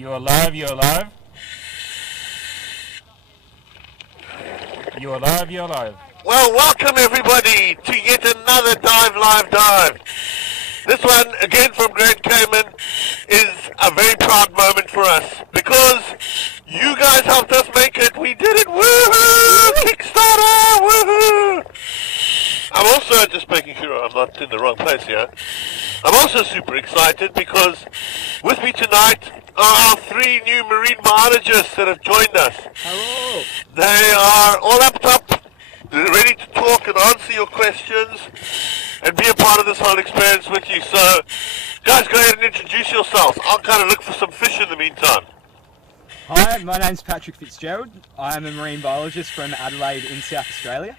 You're alive, you're alive. You're alive, you're alive. Well, welcome everybody to yet another Dive Live Dive. This one, again from Grand Cayman, is a very proud moment for us because you guys helped us make it. We did it. Woohoo! Kickstarter! Woohoo! I'm also, just making sure I'm not in the wrong place here, I'm also super excited because with me tonight are our 3 new marine biologists that have joined us. Hello. They are all up top, ready to talk and answer your questions and be a part of this whole experience with you. So, guys, go ahead and introduce yourselves. I'll kind of look for some fish in the meantime. Hi, my name's Patrick Fitzgerald. I am a marine biologist from Adelaide in South Australia.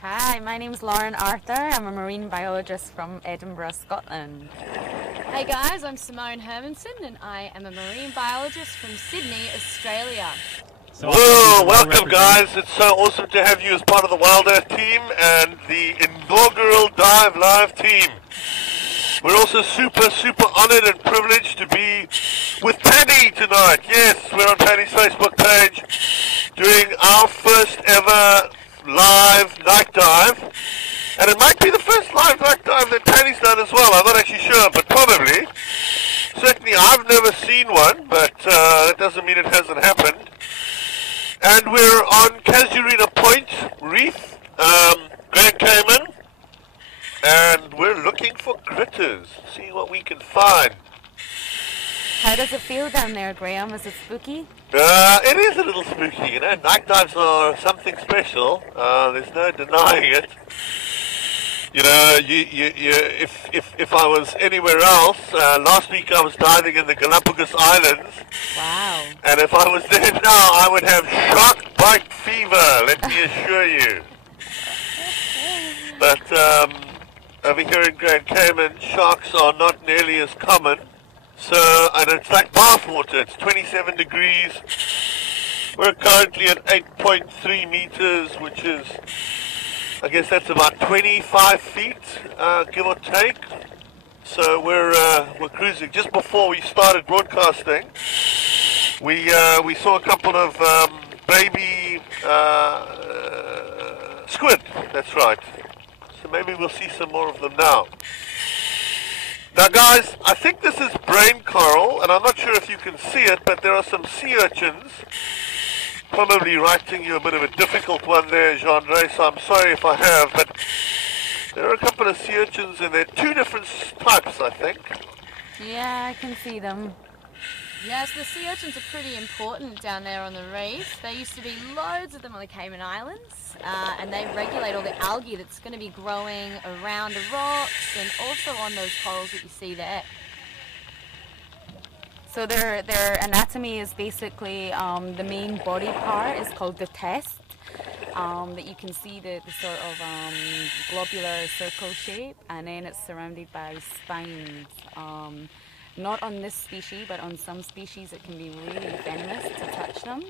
Hi, my name's Lauren Arthur. I'm a marine biologist from Edinburgh, Scotland. Hey guys, I'm Simone Hermanson and I am a marine biologist from Sydney, Australia. So Whoa, welcome guys. It's so awesome to have you as part of the Wild Earth team and the inaugural Dive Live team. We're also super honored and privileged to be with PADI tonight. Yes, we're on PADI's Facebook page doing our first ever live night dive, and it might be the first live night dive that PADI's done as well. I'm not actually sure, but probably. Certainly I've never seen one, but that doesn't mean it hasn't happened. And we're on Casuarina Point Reef, Grand Cayman, and we're looking for critters, seeing what we can find. How does it feel down there, Graham? Is it spooky? It is a little spooky, you know. Night dives are something special. There's no denying it. You know, if I was anywhere else, last week I was diving in the Galapagos Islands. Wow. And if I was there now, I would have shark bite fever, let me assure you. But over here in Grand Cayman, sharks are not nearly as common. So, and it's like bath water, it's 27 degrees. We're currently at 8.3 meters, which is, I guess that's about 25 feet, give or take. So we're cruising. Just before we started broadcasting, we saw a couple of baby squid, that's right. So maybe we'll see some more of them now. Now guys, I think this is brain coral, and I'm not sure if you can see it, but there are some sea urchins. Probably writing you a bit of a difficult one there, Jean-Ray, so I'm sorry if I have, but there are a couple of sea urchins and they're 2 different types, I think. Yeah, I can see them. Yes, the sea urchins are pretty important down there on the reef. There used to be loads of them on the Cayman Islands, and they regulate all the algae that's going to be growing around the rocks and also on those corals that you see there. So their anatomy is basically the main body part is called the test. That you can see the sort of globular circle shape, and then it's surrounded by spines. Not on this species, but on some species it can be really venomous to touch them.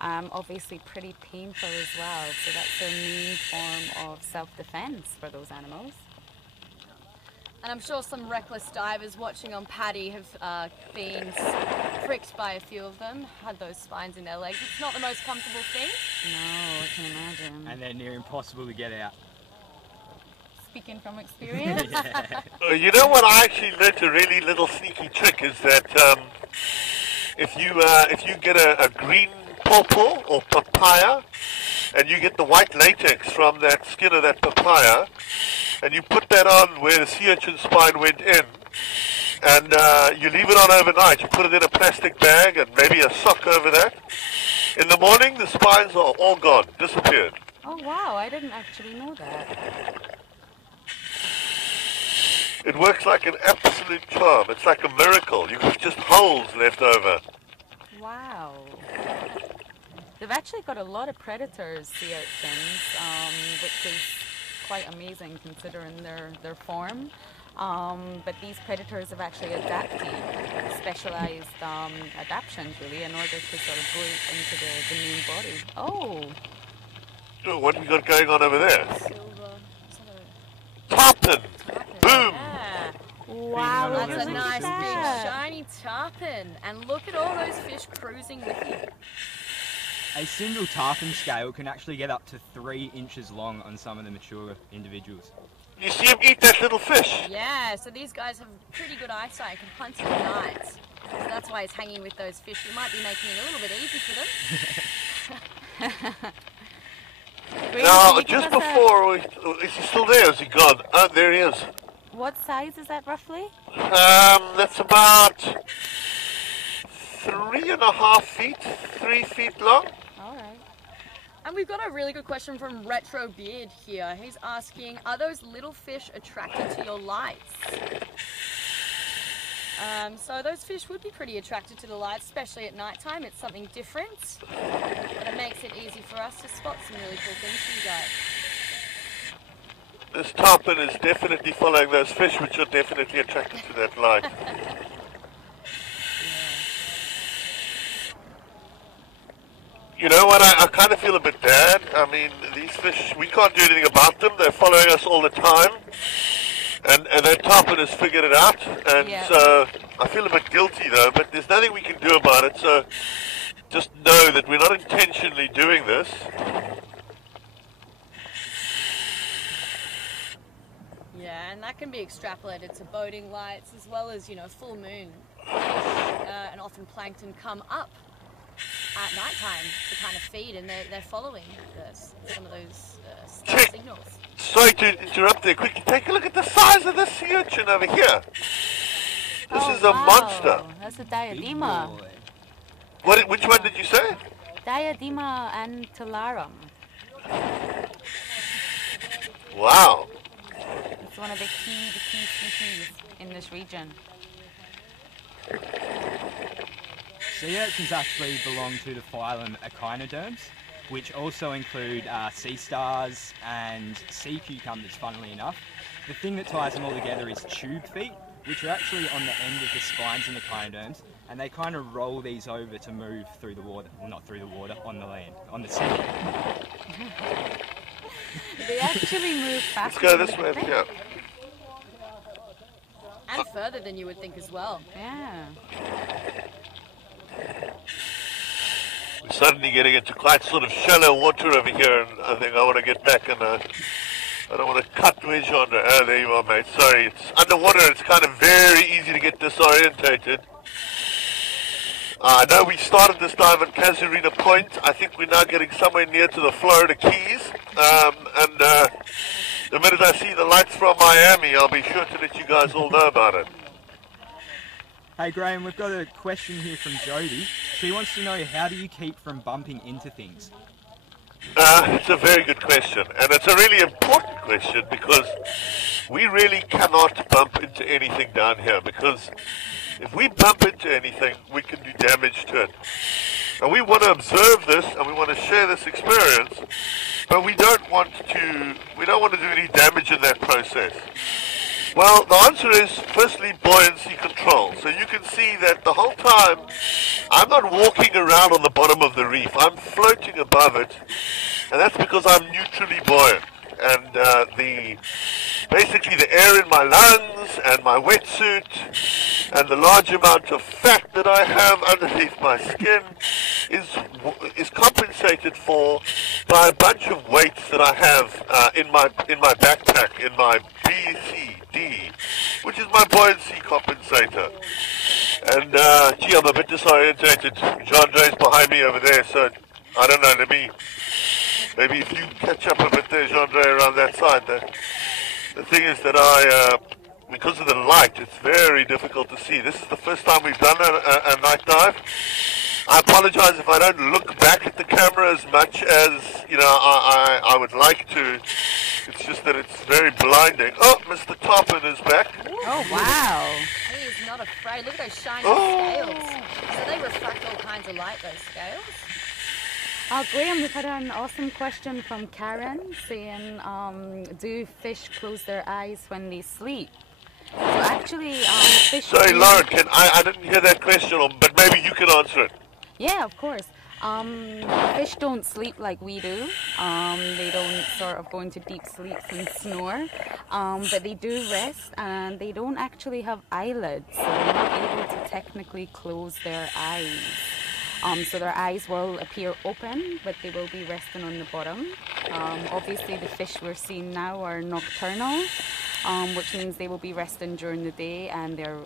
Obviously pretty painful as well, so that's their main form of self-defense for those animals. And I'm sure some reckless divers watching on PADI have been pricked by a few of them, had those spines in their legs. It's not the most comfortable thing. No, I can imagine. And they're near impossible to get out. Speaking from experience. Yeah. You know what, I actually learned a really little sneaky trick is that if you get a green pawpaw or papaya and you get the white latex from that skin of that papaya and you put that on where the sea urchin spine went in and you leave it on overnight, you put it in a plastic bag and maybe a sock over that, in the morning the spines are all gone, disappeared. Oh wow, I didn't actually know that. It works like an absolute charm. It's like a miracle. You've just holes left over. Wow. They've actually got a lot of predators, sea urchins, which is quite amazing considering their form. But these predators have actually adapted, specialized adaptations really, in order to sort of break into the main body. Oh, what have we got going on over there? Silver. Tarpon! Boom! Yeah. Wow, That's look a at nice that. big shiny tiny tarpon, and look at all those fish cruising with you. A single tarpon scale can actually get up to 3 inches long on some of the mature individuals. You see him eat that little fish? Yeah, so these guys have pretty good eyesight, can hunt in the night. So that's why he's hanging with those fish. We might be making it a little bit easy for them. Now, just before, is he still there? Is he gone? Oh, there he is. What size is that roughly? That's about 3.5 feet, 3 feet long. All right. And we've got a really good question from Retro Beard here. He's asking, are those little fish attracted to your lights? So those fish would be pretty attracted to the lights, especially at night time. It's something different, but it makes it easy for us to spot some really cool things for you guys. This tarpon is definitely following those fish, which are definitely attracted to that light. You know what, I kind of feel a bit bad. I mean, these fish, we can't do anything about them. They're following us all the time. And that tarpon has figured it out. And so I feel a bit guilty though, but there's nothing we can do about it. So just know that we're not intentionally doing this. Yeah, and that can be extrapolated to boating lights as well as, you know, full moon. And often plankton come up at night time to kind of feed, and they're following some of those star signals. Sorry to interrupt there. Quickly, take a look at the size of this sea urchin over here. This is a monster. That's a diadema. Which one did you say? Diadema antillarum. Wow. It's one of the key species in this region. Sea urchins actually belong to the phylum Echinoderms, which also include sea stars and sea cucumbers, funnily enough. The thing that ties them all together is tube feet, which are actually on the end of the spines in echinoderms, and they kind of roll these over to move through the water. Well, not through the water, on the land, on the sea. They actually move faster. Let's go this way, yeah. And further than you would think as well. Yeah. We're suddenly getting into quite sort of shallow water over here, and I think I want to get back and I don't want to cut wedge on it. Oh, there you are, mate. Sorry, it's underwater. It's kind of very easy to get disorientated. I know we started this dive at Casuarina Point. I think we're now getting somewhere near to the Florida Keys. The minute I see the lights from Miami, I'll be sure to let you guys all know about it. Hey Graham, we've got a question here from Jody. She wants to know, how do you keep from bumping into things? It's a very good question, and it's a really important question because we really cannot bump into anything down here, because if we bump into anything, we can do damage to it. And we want to observe this and we want to share this experience, but we don't want to do any damage in that process. Well, the answer is, firstly, buoyancy control. So you can see that the whole time, I'm not walking around on the bottom of the reef. I'm floating above it, and that's because I'm neutrally buoyant. And basically the air in my lungs and my wetsuit and the large amount of fat that I have underneath my skin is compensated for by a bunch of weights that I have in my backpack, in my BCD, which is my buoyancy compensator. And gee, I'm a bit disorientated. Jean-Andre's behind me over there, so I don't know. Maybe if you catch up a bit there, Jean-Andre, around that side. The thing is that because of the light, it's very difficult to see. This is the first time we've done a night dive. I apologize if I don't look back at the camera as much as I would like to. It's just that it's very blinding. Oh, Mr. Tarpon is back. Oh, wow. He is not afraid. Look at those shiny scales. So they refract all kinds of light, those scales. Graham, we've had an awesome question from Karen saying, do fish close their eyes when they sleep? So actually, fish... Sorry, Lauren, I didn't hear that question, but maybe you can answer it. Yeah, of course. Fish don't sleep like we do. They don't sort of go into deep sleeps and snore, but they do rest, and they don't actually have eyelids, so they're not able to technically close their eyes. So their eyes will appear open, but they will be resting on the bottom. Obviously the fish we're seeing now are nocturnal, which means they will be resting during the day, and they're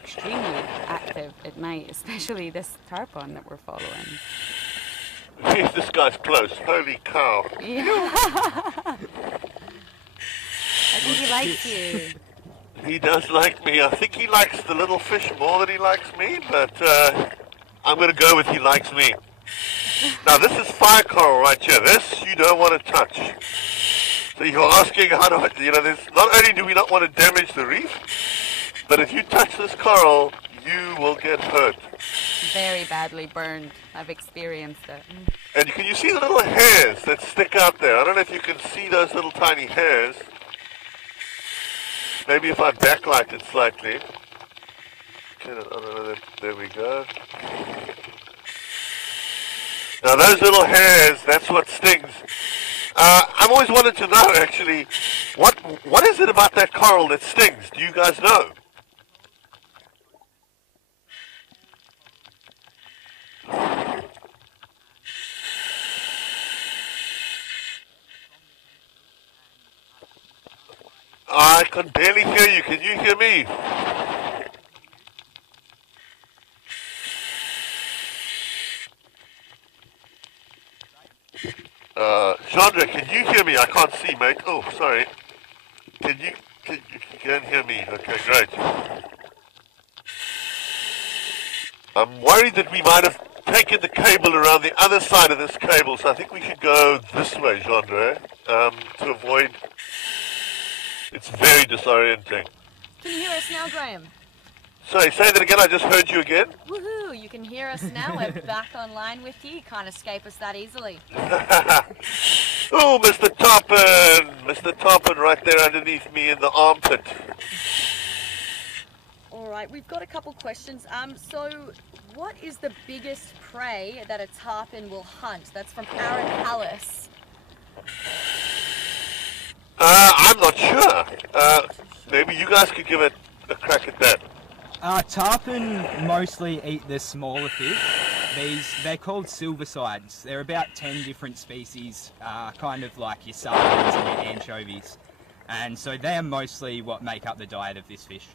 extremely active at night, especially this tarpon that we're following. This guy's close. Holy cow. Yeah. I think he likes you. He does like me. I think he likes the little fish more than he likes me, but I'm going to go with he likes me. Now this is fire coral right here. This you don't want to touch. So you're asking how do I, there's, not only do we not want to damage the reef, but if you touch this coral, you will get hurt. Very badly burned. I've experienced it. And can you see the little hairs that stick out there? I don't know if you can see those little tiny hairs. Maybe if I backlight it slightly. There we go. Now those little hairs, that's what stings. I've always wanted to know actually, what is it about that coral that stings? Do you guys know? I can barely hear you. Can you hear me? Chandra, can you hear me? I can't see, mate. Oh, sorry. You can hear me? Okay, great. I'm worried that we might have taken the cable around the other side of this cable, so I think we should go this way, Chandra, to avoid... It's very disorienting. Can you hear us now, Graham? Sorry, say that again. I just heard you again. Woohoo! You can hear us now. We're back online with you. You can't escape us that easily. Oh, Mr. Toppin! Mr. Toppin right there underneath me in the armpit. All right, we've got a couple questions. So, what is the biggest prey that a tarpon will hunt? That's from Aaron Hallis. I'm not sure. Maybe you guys could give it a crack at that. Tarpon mostly eat the smaller fish. They're called silversides. They're about 10 different species, kind of like your sardines and your anchovies. And so they're mostly what make up the diet of this fish.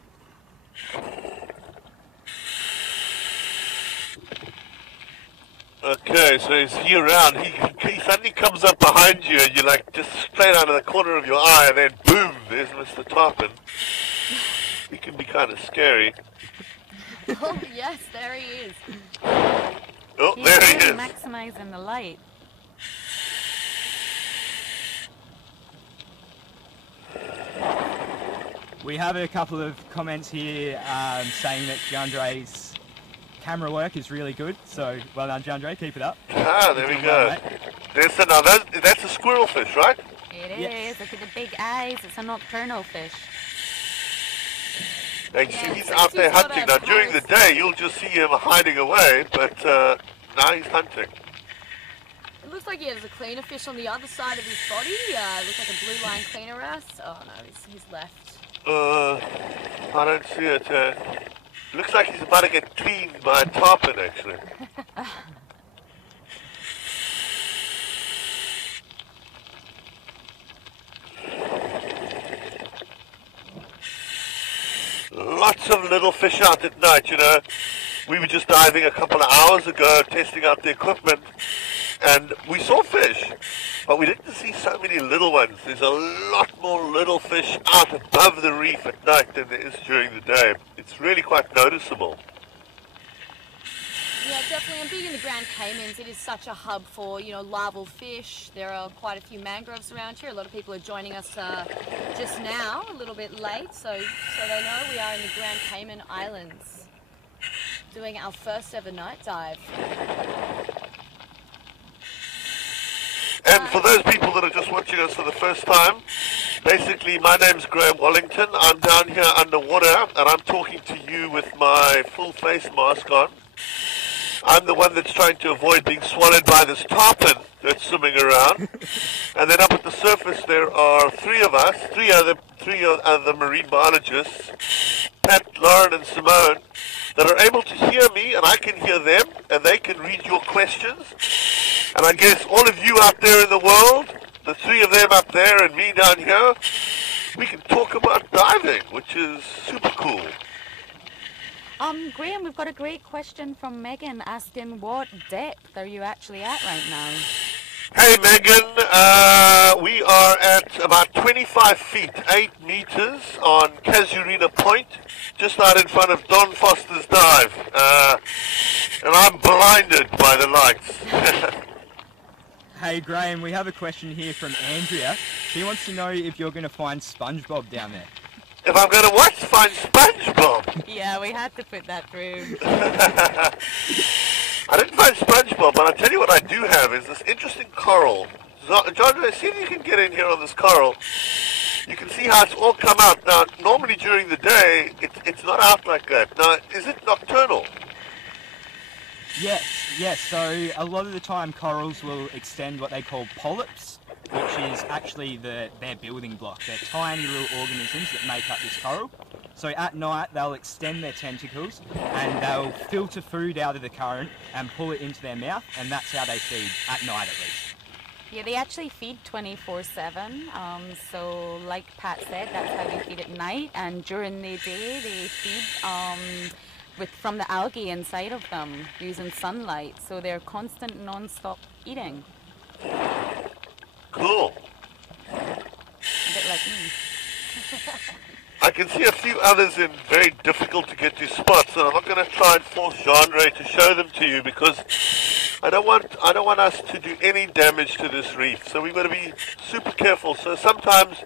Okay, so is he around? He suddenly comes up behind you and you're like just straight out of the corner of your eye, and then boom, there's Mr. Tarpon. He can be kind of scary. Oh yes, there he is. Oh, He's there he really is. maximizing the light. We have a couple of comments here saying that Jandre's camera work is really good, so well done, Jandre, keep it up. Ah, there we go. Now that's a squirrel fish, right? It is. Yes. Look at the big eyes. It's a nocturnal fish. And Yeah, he's so out there he's got hunting. a Now during the day you'll just see him hiding away, but now he's hunting. It looks like he has a cleaner fish on the other side of his body. Looks like a blue line cleaner wrasse. Oh no, he's left. I don't see it. Looks like he's about to get cleaned by a tarpon, actually. Lots of little fish out at night, you know. We were just diving a couple of hours ago, testing out the equipment, and we saw fish, but we didn't see so many little ones. There's a lot more little fish out above the reef at night than there is during the day. It's really quite noticeable. Yeah, definitely. And being in the Grand Caymans, it is such a hub for, larval fish. There are quite a few mangroves around here. A lot of people are joining us just now, a little bit late, so they know we are in the Grand Cayman Islands, doing our first ever night dive. And for those people that are just watching us for the first time, basically my name's Graham Wallington. I'm down here underwater and I'm talking to you with my full face mask on. I'm the one that's trying to avoid being swallowed by this tarpon that's swimming around. And then up at the surface there are three other marine biologists, Pat, Lauren and Simone, that are able to hear me and I can hear them and they can read your questions. And I guess all of you out there in the world, the three of them up there and me down here, we can talk about diving, which is super cool. Graham, we've got a great question from Megan asking what depth are you actually at right now? Hey Megan, we are at about 25 feet, 8 meters on Casuarina Point, just out in front of Don Foster's dive, and I'm blinded by the lights. Hey Graham, we have a question here from Andrea. She wants to know if you're going to find SpongeBob down there. If I'm going to what? Find SpongeBob? Yeah, we had to put that through. I didn't find SpongeBob, but I'll tell you what I do have is this interesting coral. John, see if you can get in here on this coral. You can see how it's all come out. Now, normally during the day, it's not out like that. Now, is it nocturnal? Yes. So a lot of the time corals will extend what they call polyps, which is actually their building block. They're tiny little organisms that make up this coral. So at night they'll extend their tentacles and they'll filter food out of the current and pull it into their mouth, and that's how they feed, at night at least. Yeah, they actually feed 24/7. So like Pat said, that's how they feed at night, and during the day they feed from the algae inside of them using sunlight. So they're constant non-stop eating. Cool. A bit like me. I can see a few others in very difficult to get to spots, and I'm not going to try and force Jean-Ray to show them to you because I don't want us to do any damage to this reef. So we've got to be super careful. So sometimes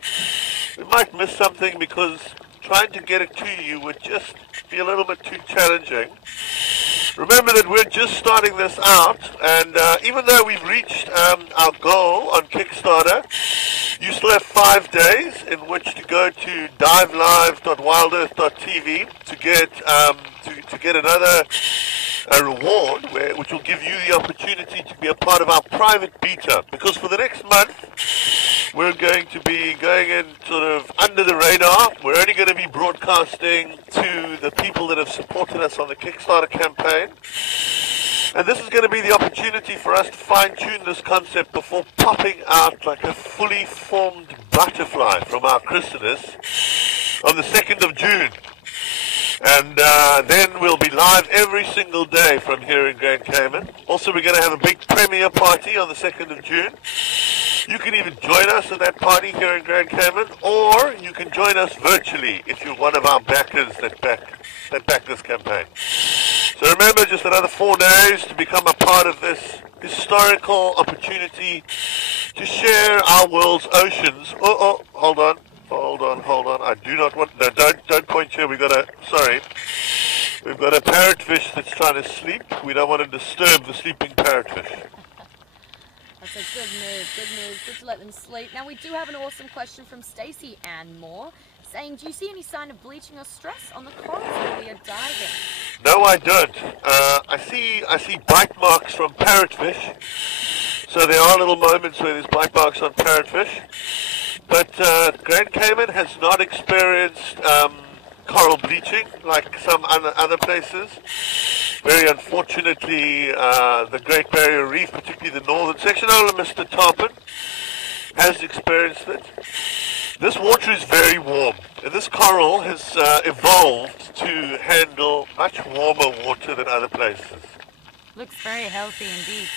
we might miss something because trying to get it to you would just be a little bit too challenging. Remember that we're just starting this out, and even though we've reached our goal on Kickstarter, you still have 5 days in which to go to divelive.wildearth.tv to get another reward, which will give you the opportunity to be a part of our private beta. Because for the next month, we're going to be going in sort of under the radar. We're only going to be broadcasting to the people that have supported us on the Kickstarter campaign. And this is going to be the opportunity for us to fine-tune this concept before popping out like a fully formed butterfly from our chrysalis on the 2nd of June. And then we'll be live every single day from here in Grand Cayman. Also, we're going to have a big premiere party on the 2nd of June. You can even join us at that party here in Grand Cayman, or you can join us virtually if you're one of our backers that back this campaign. So remember, just another 4 days to become a part of this historical opportunity to share our world's oceans. Oh, hold on. I do not want, no, don't point here. We've got a parrotfish that's trying to sleep. We don't want to disturb the sleeping parrotfish. That's a good move, good to let them sleep. Now we do have an awesome question from Stacey Ann Moore, saying, do you see any sign of bleaching or stress on the corals where we are diving? No, I don't. I see bite marks from parrotfish. So there are little moments where there's bite marks on parrotfish. But Grand Cayman has not experienced coral bleaching like some other places. Very unfortunately, the Great Barrier Reef, particularly the northern section, Mr. Tarpon, has experienced it. This water is very warm, and this coral has evolved to handle much warmer water than other places. Looks very healthy indeed.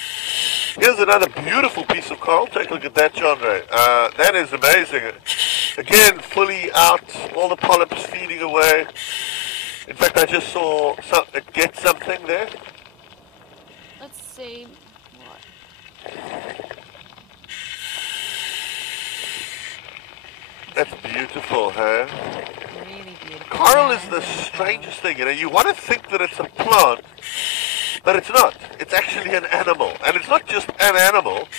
Here's another beautiful piece of coral. Take a look at that, Jean-Ray. That is amazing. Again, fully out, all the polyps feeding away. In fact, I just saw it get something there. Let's see what. That's beautiful, huh? Really beautiful. Coral is the strangest thing, you know. You want to think that it's a plant, but it's not. It's actually an animal. And it's not just an animal.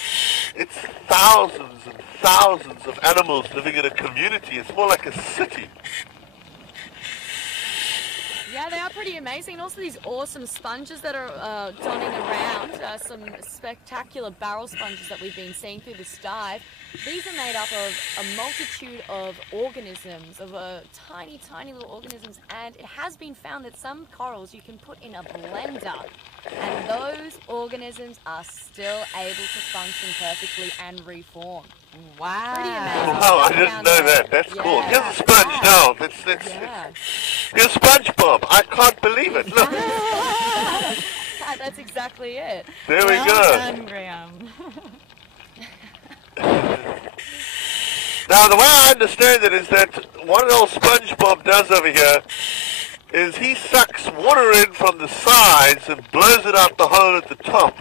It's thousands and thousands of animals living in a community. It's more like a city. Yeah, Yeah, they are pretty amazing. And also these awesome sponges that are dotting around, some spectacular barrel sponges that we've been seeing through this dive. These are made up of a multitude of organisms, of tiny, tiny little organisms, and it has been found that some corals you can put in a blender, and those organisms are still able to function perfectly and reform. Wow. Pretty amazing. Oh, I stuff didn't down know there. that. That's cool. Yeah. Here's a sponge now. Yeah. Here's SpongeBob. I can't believe it. Look. That's exactly it. There we Well go. done, Graham. Now, the way I understand it is that what old SpongeBob does over here is he sucks water in from the sides and blows it out the hole at the top.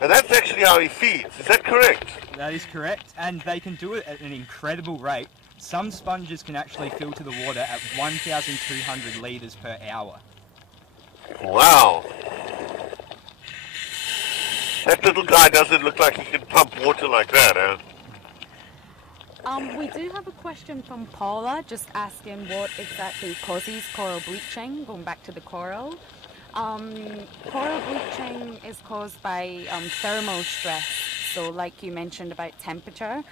And that's actually how he feeds. Is that correct? That is correct, and they can do it at an incredible rate. Some sponges can actually filter the water at 1,200 litres per hour. Wow. That little guy doesn't look like he can pump water like that, huh? We do have a question from Paula, just asking what exactly causes coral bleaching, going back to the coral. Coral bleaching is caused by thermal stress. So like you mentioned about temperature,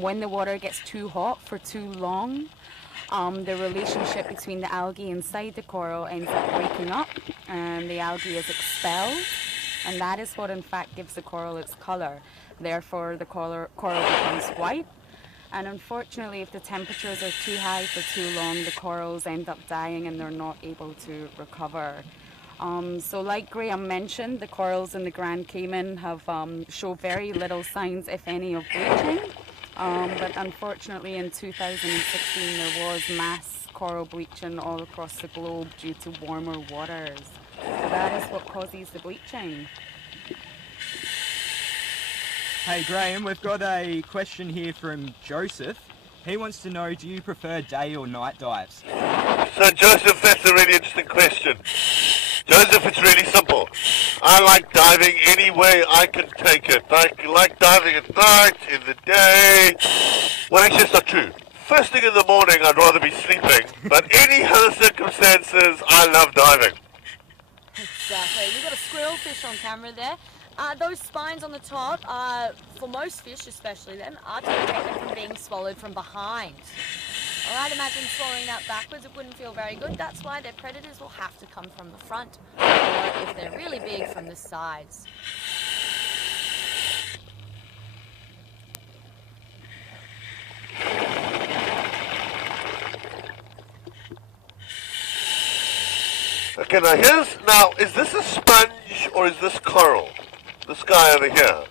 when the water gets too hot for too long, the relationship between the algae inside the coral ends up breaking up and the algae is expelled. And that is what in fact gives the coral its colour. Therefore the coral becomes white. And unfortunately, if the temperatures are too high for too long, the corals end up dying and they're not able to recover. So like Graham mentioned, the corals in the Grand Cayman have show very little signs, if any, of bleaching. But unfortunately, in 2016, there was mass coral bleaching all across the globe due to warmer waters. So that is what causes the bleaching. Hey Graham, we've got a question here from Joseph. He wants to know, do you prefer day or night dives? So, Joseph, that's a really interesting question. Joseph, it's really simple. I like diving any way I can take it. I like diving at night, in the day. Well, actually, it's not true. First thing in the morning, I'd rather be sleeping. But any other circumstances, I love diving. Exactly. We've got a squirrelfish on camera there. Those spines on the top, for most fish especially them, are to protect them from being swallowed from behind. Alright, imagine swallowing that backwards, it wouldn't feel very good. That's why their predators will have to come from the front, or if they're really big, from the sides. Okay, now is this a sponge or is this coral? This guy over here.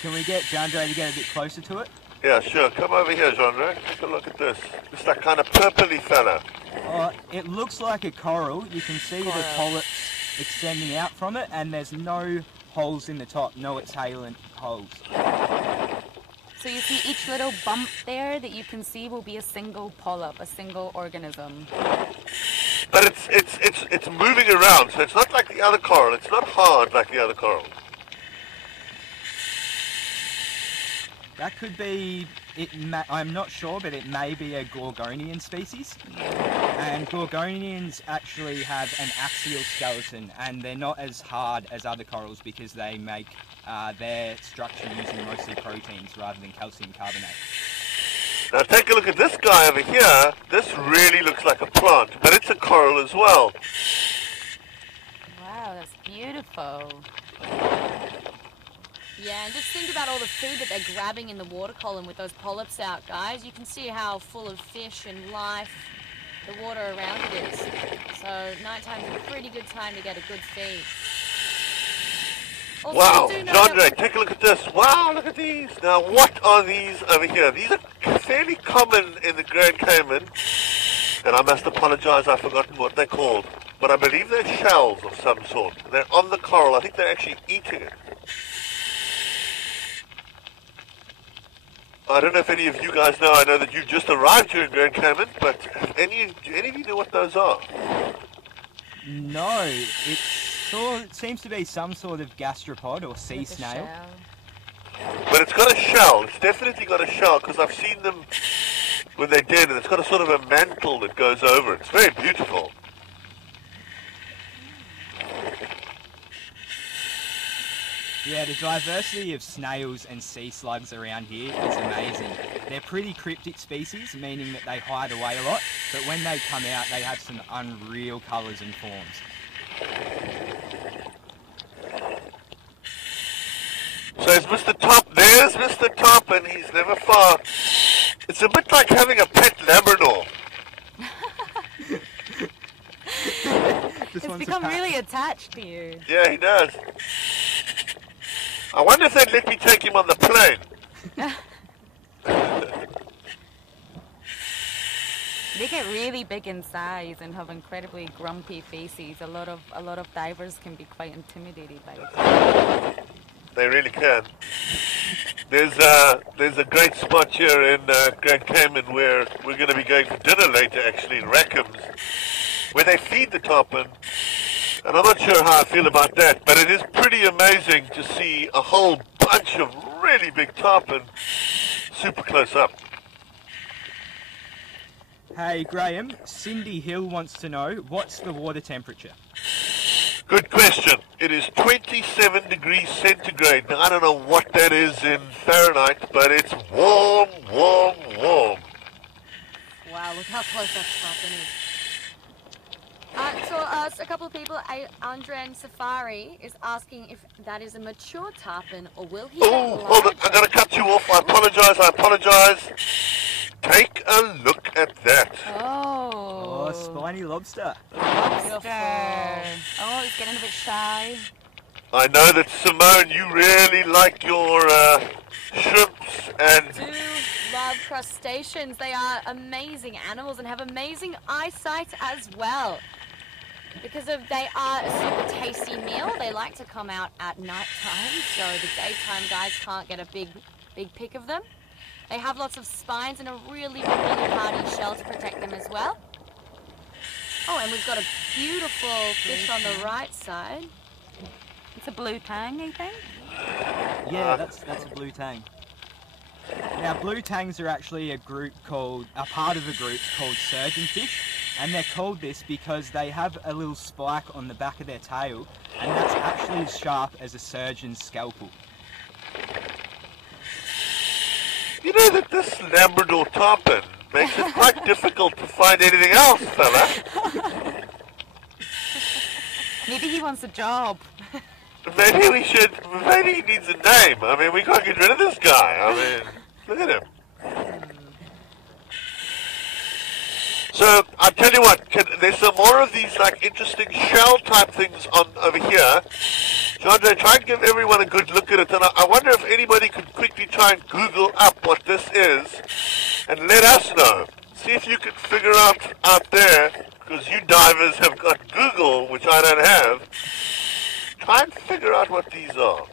Can we get Jandre to get a bit closer to it? Yeah, sure. Come over here, Jean-Jacques. Take a look at this. It's that kind of purpley fella. It looks like a coral. You can see the polyps extending out from it, and there's no holes in the top, no exhalant holes. So you see each little bump there that you can see will be a single polyp, a single organism. But it's moving around, so it's not like the other coral. It's not hard like the other coral. That could be, I'm not sure, but it may be a Gorgonian species. And Gorgonians actually have an axial skeleton, and they're not as hard as other corals because they make their structure using mostly proteins rather than calcium carbonate. Now take a look at this guy over here. This really looks like a plant, but it's a coral as well. Wow, that's beautiful. Yeah, and just think about all the food that they're grabbing in the water column with those polyps out, guys. You can see how full of fish and life the water around it is. So nighttime's a pretty good time to get a good feed. Also, Wow, you do know Jandre, take a look at this. Wow, look at these. Now, what are these over here? These are fairly common in the Grand Cayman. And I must apologize, I've forgotten what they're called. But I believe they're shells of some sort. They're on the coral. I think they're actually eating it. I don't know if any of you guys know. I know that you've just arrived here in Grand Cayman, but do any of you know what those are? No, it seems to be some sort of gastropod or sea snail. But it's got a shell. It's definitely got a shell because I've seen them when they're dead, and it's got a sort of a mantle that goes over it. It's very beautiful. Yeah, the diversity of snails and sea slugs around here is amazing. They're pretty cryptic species, meaning that they hide away a lot, but when they come out, they have some unreal colours and forms. So is Mr. Top, there's Mr. Top, and he's never far. It's a bit like having a pet Labrador. Just It's wants a become pat. really attached to you. Yeah, he does. I wonder if they'd let me take him on the plane. They get really big in size and have incredibly grumpy faces. A lot of divers can be quite intimidated by them. They really can. There's a great spot here in Grand Cayman where we're going to be going for dinner later, actually, in Rackham's, where they feed the tarpon. And I'm not sure how I feel about that, but it is pretty amazing to see a whole bunch of really big tarpon super close up. Hey Graham, Cindy Hill wants to know, what's the water temperature? Good question. It is 27 degrees centigrade. Now, I don't know what that is in Fahrenheit, but it's warm, warm, warm. Wow, look how close that tarpon is. So a couple of people, Andren Safari is asking if that is a mature tarpon or will he Oh, get hold on. larger? I'm going to cut you off. I apologize. Take a look at that. Oh, Oh, spiny lobster. lobster. Oh, he's getting a bit shy. I know that, Simone, you really like your shrimps and... Do love crustaceans. They are amazing animals and have amazing eyesight as well. Because they are a super tasty meal, they like to come out at night time, so the daytime guys can't get a big pick of them. They have lots of spines and a really, really hardy shell to protect them as well. Oh, and we've got a beautiful fish on the right side. It's a blue tang, I think. Yeah, that's a blue tang. Now, blue tangs are actually a part of a group called surgeonfish, and they're called this because they have a little spike on the back of their tail, and that's actually as sharp as a surgeon's scalpel. You know that this Labrador tarpon makes it quite difficult to find anything else, fella. Maybe he wants a job. Maybe he needs a name. I mean, we can't get rid of this guy. I mean, look at him. So, I'll tell you what, there's some more of these, like, interesting shell-type things on over here. Chandra, try and give everyone a good look at it, and I wonder if anybody could quickly try and Google up what this is, and let us know. See if you can figure out there, because you divers have got Google, which I don't have. Try and figure out what these are.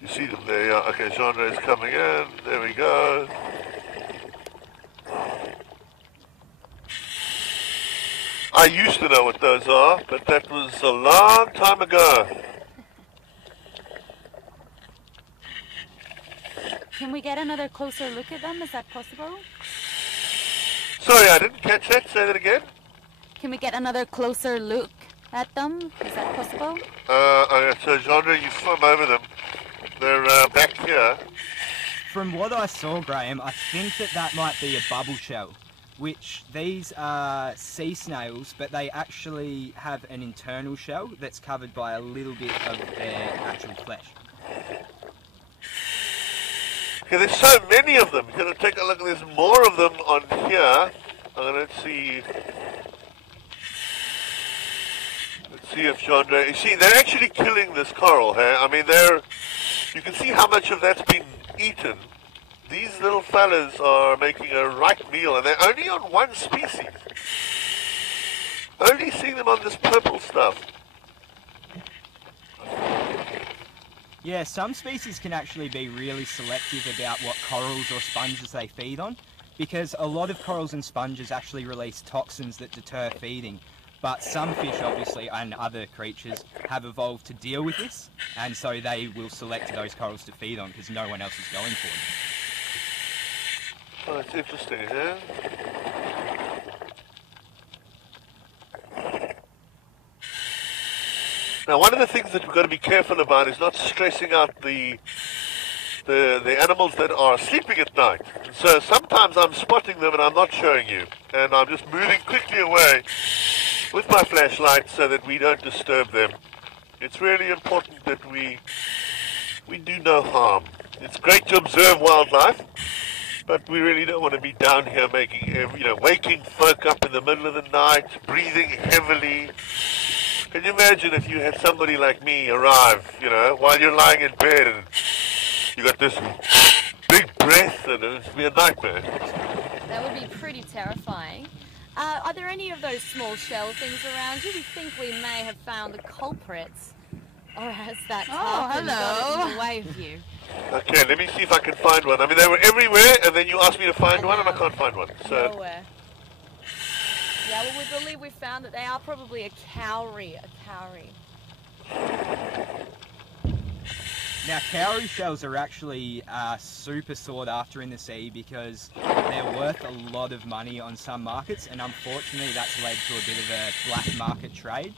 You see them there, yeah. Okay, Chandra is coming in. There we go. I used to know what those are, but that was a long time ago. Can we get another closer look at them? Is that possible? Sorry, I didn't catch that. Say that again. Can we get another closer look at them? Is that possible? So Chandra, you swim over them. They're back here. From what I saw, Graham, I think that might be a bubble shell, which these are sea snails, but they actually have an internal shell that's covered by a little bit of their actual flesh. Okay, there's so many of them. You're going to take a look. There's more of them on here. Let's see. Let's see if Chandra... You see, they're actually killing this coral, hey? I mean, you can see how much of that's been eaten. These little fellas are making a right meal, and they're only on one species. Only seeing them on this purple stuff. Yeah, some species can actually be really selective about what corals or sponges they feed on, because a lot of corals and sponges actually release toxins that deter feeding. But some fish, obviously, and other creatures have evolved to deal with this, and so they will select those corals to feed on because no one else is going for them. Oh, that's interesting, huh? Now, one of the things that we've got to be careful about is not stressing out the animals that are sleeping at night. So sometimes I'm spotting them and I'm not showing you, and I'm just moving quickly away with my flashlight so that we don't disturb them. It's really important that we do no harm. It's great to observe wildlife, but we really don't want to be down here making, waking folk up in the middle of the night, breathing heavily. Can you imagine if you had somebody like me arrive, while you're lying in bed and you got this big breath, and it'd be a nightmare. That would be pretty terrifying. Are there any of those small shell things around you? We think we may have found the culprits. Or has that tarpon got in the way of you? Okay, let me see if I can find one. I mean, they were everywhere, and then you asked me to find one, and I can't find one. So. Nowhere. Yeah, well, we believe we found that they are probably a cowrie. Now, cowrie shells are actually super sought after in the sea because they're worth a lot of money on some markets, and unfortunately that's led to a bit of a black market trade.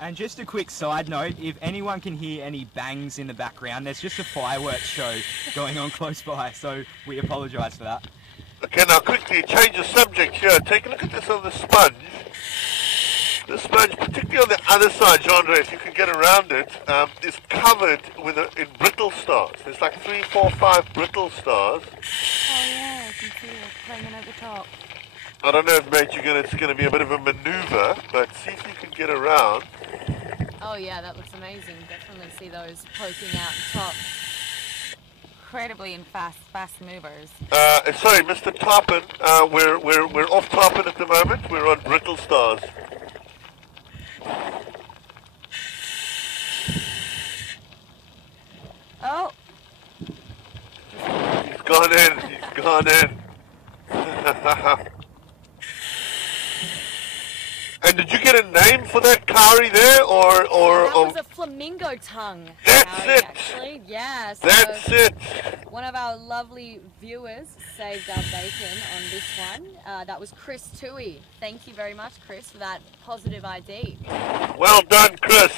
And just a quick side note, if anyone can hear any bangs in the background, there's just a fireworks show going on close by, so we apologise for that. Okay, now quickly change the subject here. Take a look at this on the sponge. The sponge, particularly on the other side, Genre, if you can get around it, is covered in brittle stars. There's like 3, 4, 5 brittle stars. Oh yeah, I can see it climbing at the top. I don't know if, mate, it's going to be a bit of a maneuver, but see if you can get around. Oh yeah, that looks amazing. Definitely see those poking out the top. Incredibly and fast movers. Sorry, Mr. Tarpon, we're off Tarpon at the moment. We're on brittle stars. Oh! He's gone in. And did you get a name for that cowrie there, or? That was a flamingo tongue. That's cowrie, it. Actually, yeah. So That's it. one of our lovely viewers saved our bacon on this one. That was Chris Tui. Thank you very much, Chris, for that positive ID. Well done, Chris.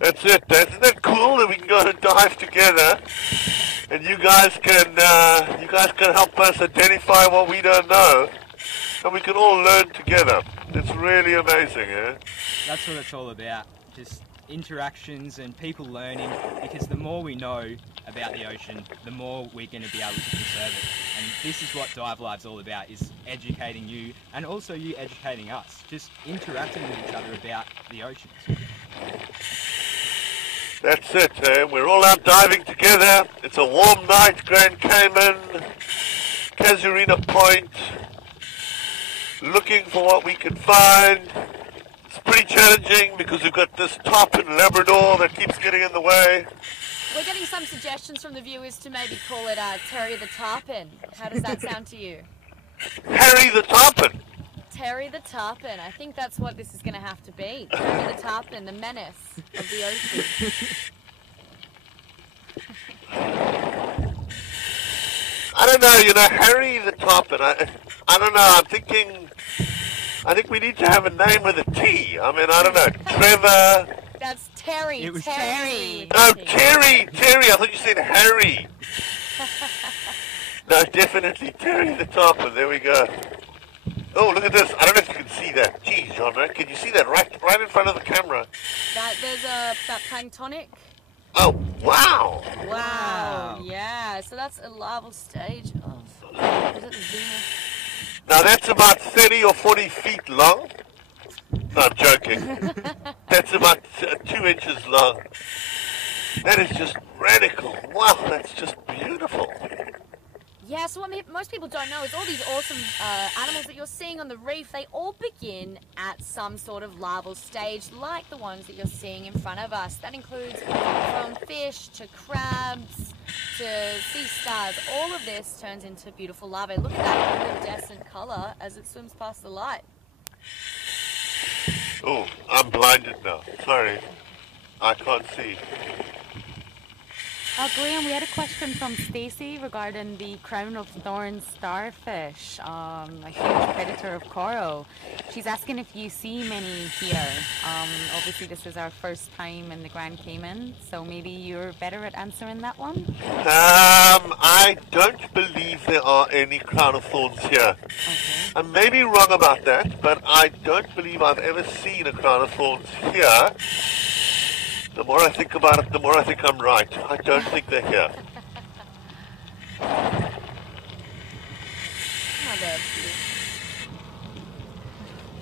That's it. Isn't that cool that we can go and dive together, and you guys can help us identify what we don't know, and we can all learn together. It's really amazing, eh? That's what it's all about. Just interactions and people learning, because the more we know about the ocean, the more we're going to be able to conserve it. And this is what Dive Live's all about, is educating you and also you educating us. Just interacting with each other about the oceans. That's it, eh? We're all out diving together. It's a warm night, Grand Cayman, Casuarina Point. Looking for what we can find. It's pretty challenging because we've got this tarpon Labrador that keeps getting in the way. We're getting some suggestions from the viewers to maybe call it Terry the Tarpon. How does that sound to you? Harry the Tarpon. Terry the Tarpon. I think that's what this is going to have to be. Terry the Tarpon, the menace of the ocean. I don't know, Harry the Tarpon. I don't know. I think we need to have a name with a T. I mean, I don't know. Trevor. That's Terry. It was Terry. Oh, Terry. I thought you said Harry. No, definitely Terry the Tarpon. There we go. Oh, look at this. I don't know if you can see that. Geez, Genre, can you see that right in front of the camera? There's that planktonic. Oh, wow. Wow. Yeah. So that's a larval stage of. Is it the Venus? Now that's about 30 or 40 feet long. No, I'm joking. That's about 2 inches long. That is just radical. Wow, that's just beautiful. Yeah, so what most people don't know is all these awesome animals that you're seeing on the reef, they all begin at some sort of larval stage, like the ones that you're seeing in front of us. That includes from fish to crabs to sea stars. All of this turns into beautiful larvae. Look at that iridescent colour as it swims past the light. Oh, I'm blinded now. Sorry. I can't see. Graham, we had a question from Stacey regarding the crown of thorns starfish, a huge predator of coral. She's asking if you see many here. Obviously, this is our first time in the Grand Cayman, so maybe you're better at answering that one? I don't believe there are any crown of thorns here. Okay. I may be wrong about that, but I don't believe I've ever seen a crown of thorns here. The more I think about it, the more I think I'm right. I don't think they're here.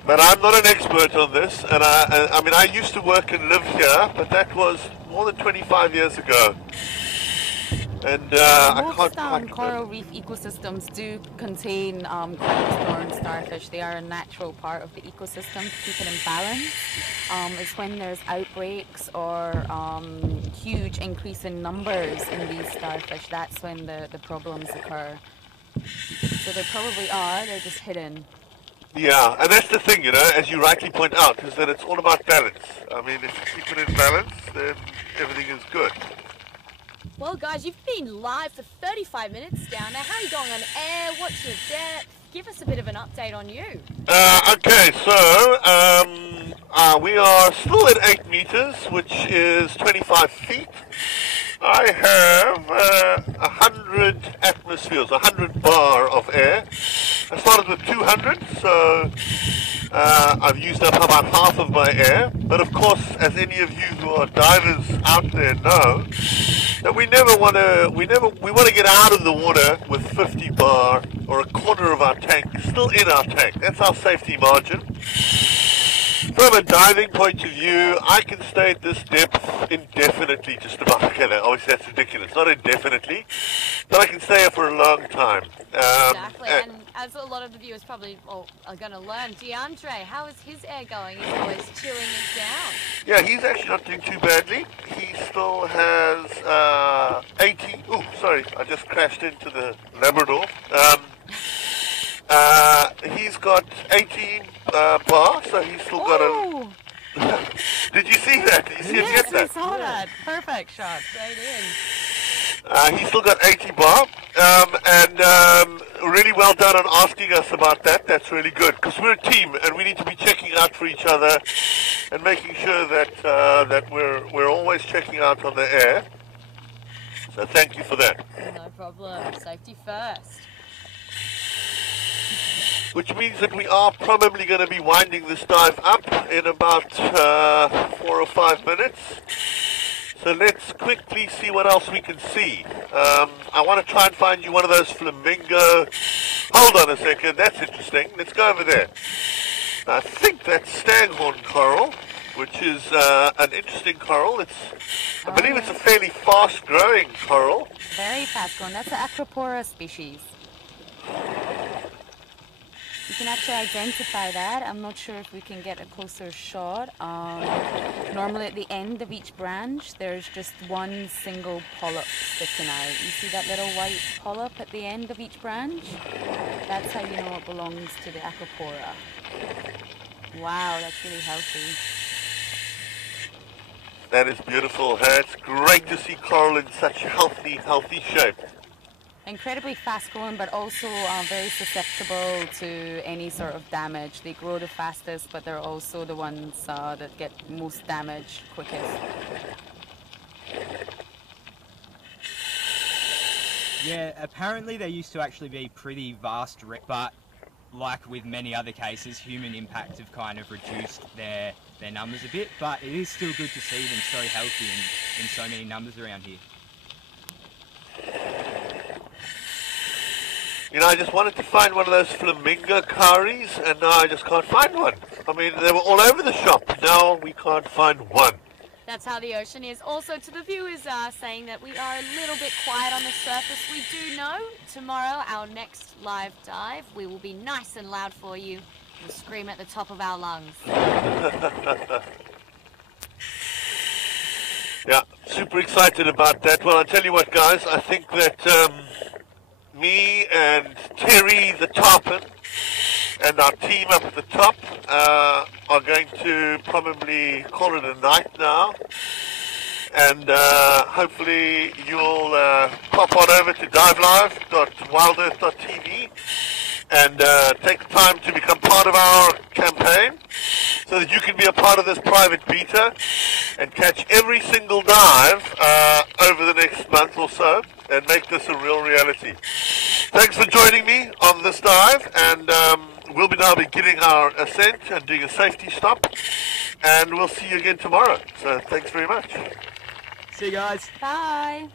But I'm not an expert on this, and I mean, I used to work and live here, but that was more than 25 years ago. And I Most can't coral reef ecosystems do contain crown of thorns starfish. They are a natural part of the ecosystem to keep it in balance. It's when there's outbreaks or huge increase in numbers in these starfish, that's when the problems occur. So they probably are, they're just hidden. Yeah, and that's the thing, you know, as you rightly point out, is that it's all about balance. I mean, if you keep it in balance, then everything is good. Well, guys, you've been live for 35 minutes down there. How are you going on air? What's your depth? Give us a bit of an update on you. Okay, so we are still at 8 meters, which is 25 feet. I have 100 atmospheres, 100 bar of air. I started with 200, so I've used up about half of my air. But of course, as any of you who are divers out there know, that we want to get out of the water with 50 bar or a quarter of our tank still in our tank. That's our safety margin. From a diving point of view, I can stay at this depth indefinitely, just about. Okay, obviously that's ridiculous, not indefinitely, but I can stay here for a long time. Exactly, and as a lot of the viewers probably are going to learn, DeAndre, how is his air going? He's always chewing it down. Yeah, he's actually not doing too badly. He still has 80. Oh, sorry, I just crashed into the Labrador. He's got 18 bar, so he's still got a... Did you see that? Did you see him get that? Yes, I saw that. Perfect shot. Straight in. He's still got 80 bar, and really well done on asking us about that. That's really good, because we're a team, and we need to be checking out for each other and making sure that that we're always checking out on the air. So thank you for that. No problem. Safety first. Which means that we are probably going to be winding this dive up in about 4 or 5 minutes. So let's quickly see what else we can see. I want to try and find you one of those flamingo... Hold on a second, that's interesting. Let's go over there. I think that's staghorn coral, which is an interesting coral. I believe it's a fairly fast-growing coral. Very fast-growing. That's an Acropora species. You can actually identify that. I'm not sure if we can get a closer shot. Normally at the end of each branch, there's just one single polyp sticking out. You see that little white polyp at the end of each branch? That's how you know it belongs to the Acropora. Wow, that's really healthy. That is beautiful. It's great to see coral in such healthy shape. Incredibly fast growing, but also very susceptible to any sort of damage. They grow the fastest, but they're also the ones that get most damage quickest. Yeah, apparently they used to actually be pretty vast, but like with many other cases, human impact have kind of reduced their numbers a bit, but it is still good to see them so healthy and in so many numbers around here. You know, I just wanted to find one of those flamingo cowries, and now I just can't find one. I mean, they were all over the shop. Now we can't find one. That's how the ocean is. Also, to the viewers saying that we are a little bit quiet on the surface, we do know tomorrow, our next live dive, we will be nice and loud for you. We'll scream at the top of our lungs. Yeah, super excited about that. Well, I'll tell you what, guys, I think that me and Terry the tarpon and our team up at the top are going to probably call it a night now. And hopefully you'll pop on over to divelive.wildearth.tv and take the time to become part of our campaign so that you can be a part of this private beta and catch every single dive over the next month or so and make this a real reality. Thanks for joining me on this dive, and we'll now be beginning our ascent and doing a safety stop, and we'll see you again tomorrow. So thanks very much. See you guys. Bye.